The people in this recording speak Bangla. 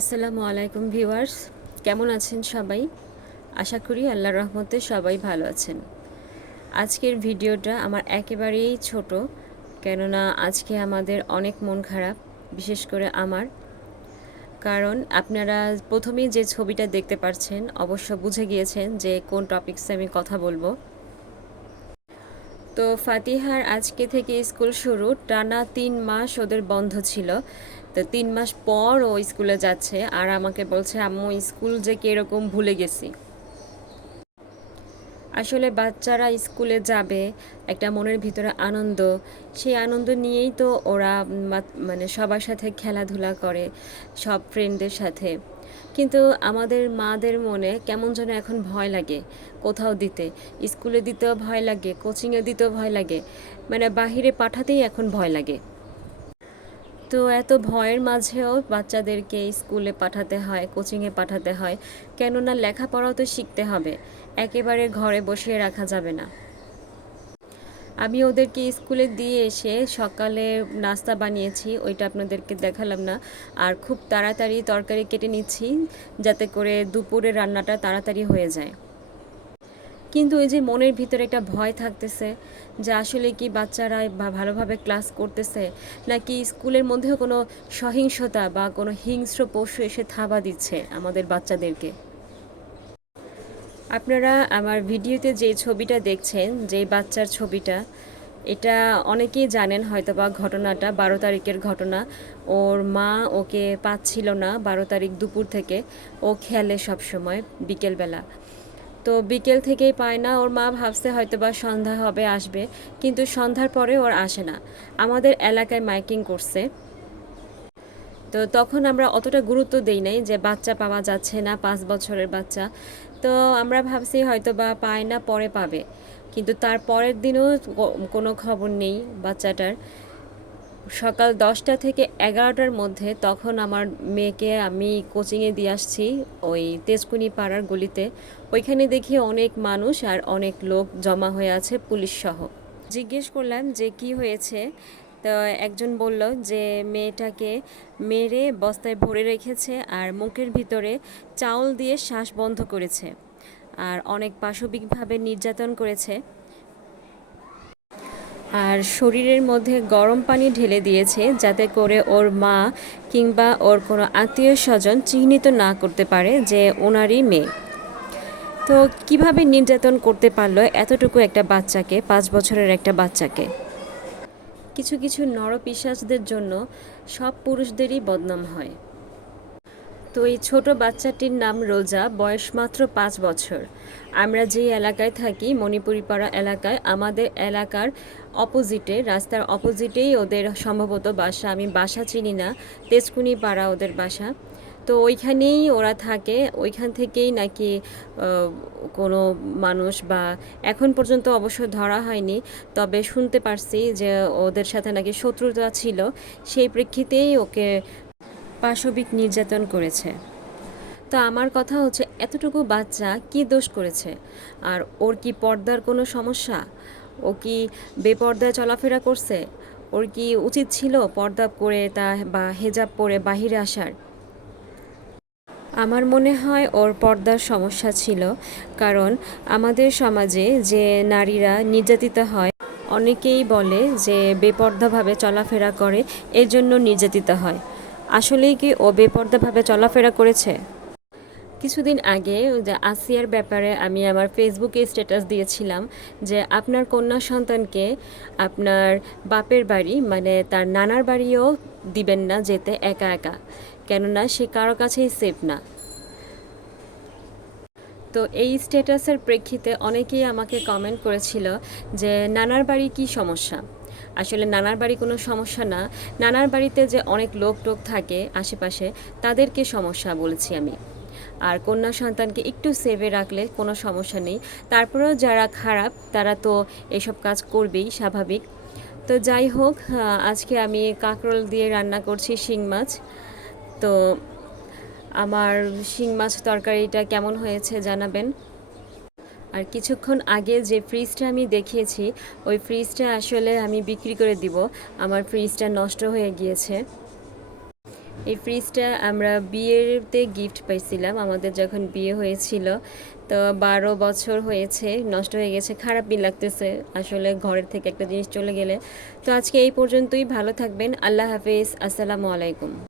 আসসালামু আলাইকুম ভিউয়ার্স, কেমন আছেন সবাই? আশা করি আল্লাহর রহমতে সবাই ভালো আছেন। আজকের ভিডিওটা আমার একেবারেই ছোট, কেননা আজকে আমাদের অনেক মন খারাপ, বিশেষ করে আমার। কারণ আপনারা প্রথমেই যে ছবিটা দেখতে পাচ্ছেন অবশ্য বুঝে গিয়েছেন যে কোন টপিকসে আমি কথা বলব। তো ফাতিহার আজকে থেকে স্কুল শুরু, টানা তিন মাস ওদের বন্ধ ছিল। তো তিন মাস পর ও স্কুলে যাচ্ছে আর আমাকে বলছে, আম্মু, স্কুল যে কীরকম ভুলে গেছি। আসলে বাচ্চারা স্কুলে যাবে, একটা মনের ভিতরে আনন্দ। সেই আনন্দ নিয়েই তো ওরা মানে সবার সাথে খেলাধুলা করে, সব ফ্রেন্ডদের সাথে। কিন্তু আমাদের মাদের মনে কেমন যেন এখন ভয় লাগে, কোথাও দিতে। স্কুলে দিতেও ভয় লাগে কোচিংয়ে দিতেও ভয় লাগে। মানে বাহিরে পাঠাতেই এখন ভয় লাগে। তো এত ভয়ের মাঝেও বাচ্চাদেরকে স্কুলে পাঠাতে হয় কোচিংয়ে পাঠাতে হয়। কেননা লেখাপড়াও তো শিখতে হবে, একেবারে ঘরে বসিয়ে রাখা যাবে না। আমি ওদেরকে স্কুলে দিয়ে এসে সকালে নাস্তা বানিয়েছি, ওইটা আপনাদেরকে দেখালাম না। আর খুব তাড়াতাড়ি তরকারি কেটে নিচ্ছি, যাতে করে দুপুরে রান্নাটা তাড়াতাড়ি হয়ে যায়। কিন্তু ওই যে মনের ভিতরে একটা ভয় থাকতেছে যে আসলে কি বাচ্চারা ভালোভাবে ক্লাস করতেছে নাকি স্কুলের মধ্যেও কোনো সহিংসতা বা কোনো হিংস্র পশু এসে থাবা দিচ্ছে আমাদের বাচ্চাদেরকে? আপনারা আমার ভিডিওতে যে ছবিটা দেখছেন, যে বাচ্চার ছবিটা, এটা অনেকেই জানেন হয়তো বা ঘটনাটা, বারো তারিখের ঘটনা। ওর মা ওকে পাচ্ছিল না বারো তারিখ দুপুর থেকে। ও খেলে সব সময় বিকেলবেলা। তো বিকেল থেকেই পায় না। ওর মা ভাবছে হয়তো বা সন্ধ্যা হবে, আসবে। কিন্তু সন্ধ্যার পরে ওর আসে না। আমাদের এলাকায় মাইকিং করছে। তো তখন আমরা অতটা গুরুত্ব দেই নাই যে বাচ্চা পাওয়া যাচ্ছে না, পাঁচ বছরের বাচ্চা। তো আমরা ভাবছি হয়তো বা পায় না, পরে পাবে। কিন্তু তার পরের দিনও কোনো খবর নেই বাচ্চাটার। সকাল দশটা থেকে এগারোটার মধ্যে তখন আমার মেয়েকে আমি কোচিংয়ে দিয়ে আসছি ওই তেজকুনি পাড়ার গলিতে। ওইখানে দেখি অনেক মানুষ আর অনেক লোক জমা হয়ে আছে পুলিশ সহ। জিজ্ঞেস করলাম যে কি হয়েছে? তো একজন বলল যে মেয়েটাকে মেরে বস্তায় ভরে রেখেছে আর মুখের ভিতরে চাউল দিয়ে শ্বাস বন্ধ করেছে। আর অনেক পাশবিকভাবে নির্যাতন করেছে। আর শরীরের মধ্যে গরম পানি ঢেলে দিয়েছে যাতে করে ওর মা কিংবা ওর কোনো আত্মীয় স্বজন চিহ্নিত না করতে পারে যে ওনারই মেয়ে। তো কীভাবে নির্যাতন করতে পারল এতটুকু একটা বাচ্চাকে, পাঁচ বছরের একটা বাচ্চাকে? কিছু কিছু নরপিশাচদের জন্য সব পুরুষদেরই বদনাম হয়। তো এই ছোট বাচ্চাটির নাম রোজা, বয়স মাত্র পাঁচ বছর। আমরা যে এলাকায় থাকি মণিপুরি পাড়া এলাকায়, আমাদের এলাকার অপোজিটে, রাস্তার অপোজিটেই ওদের সম্ভবত বাসা। আমি বাসা চিনি না তেজকুনি পাড়া ওদের বাসা। তো ওইখানেই ওরা থাকে। ওইখান থেকেই নাকি কোনো মানুষ বা এখন পর্যন্ত অবশ্য ধরা হয়নি, তবে শুনতে পারছি যে ওদের সাথে নাকি শত্রুতা ছিল। সেই প্রেক্ষিতেই ওকে পাশবিক নির্যাতন করেছে। তো আমার কথা হচ্ছে, এতটুকু বাচ্চা কি দোষ করেছে? আর ওর কি পর্দার কোনো সমস্যা? ও কি বেপর্দায় চলাফেরা করছে? ওর কি উচিত ছিল পর্দা করে তা বা হেজাব পরে বাহিরে আসার? আমার মনে হয় ওর পর্দার সমস্যা ছিল, কারণ আমাদের সমাজে যে নারীরা নির্যাতিত হয়, অনেকেই বলে যে বেপর্দাভাবে চলাফেরা করে, এর জন্য নির্যাতিত হয়। আসলেই কি ও বেপর্দাভাবে চলাফেরা করেছে? কিছুদিন আগে যে আসিয়ার ব্যাপারে আমি আমার ফেসবুকে স্ট্যাটাস দিয়েছিলাম যে আপনার কন্যা সন্তানকে আপনার বাপের বাড়ি মানে তার নানার বাড়িও দিবেন না যেতে একা একা। কেননা সে কারও কাছেই সেফ না। তো এই স্ট্যাটাসের প্রেক্ষিতে অনেকেই আমাকে কমেন্ট করেছিল যে, নানার বাড়ি কি সমস্যা? আসলে নানার বাড়ি কোনো সমস্যা না। নানার বাড়িতে যে অনেক লোক টোক থাকে আশেপাশে, তাদেরকে সমস্যা বলেছি আমি। আর কন্যা সন্তানকে একটু সেভে রাখলে কোনো সমস্যা নেই। তারপরেও যারা খারাপ, তারা তো এসব কাজ করবেই স্বাভাবিক। তো যাই হোক আজকে আমি কাঁকরোল দিয়ে রান্না করছি শিং মাছ। তো আমার শিং মাছ তরকারিটা কেমন হয়েছে জানাবেন। আর কিছুক্ষণ আগে যে ফ্রিজটা আমি দেখিয়েছি, ওই ফ্রিজটা আসলে আমি বিক্রি করে দিব। আমার ফ্রিজটা নষ্ট হয়ে গিয়েছে। এই ফ্রিজটা আমরা বিয়েতে গিফট পাইছিলাম। আমাদের যখন বিয়ে হয়েছিল, তো বারো বছর হয়েছে, নষ্ট হয়ে গেছে খারাপই লাগতেছে আসলে ঘরের থেকে একটা জিনিস চলে গেলে। তো আজকে এই পর্যন্তই, ভালো থাকবেন, আল্লাহ হাফিজ, আসসালামু আলাইকুম।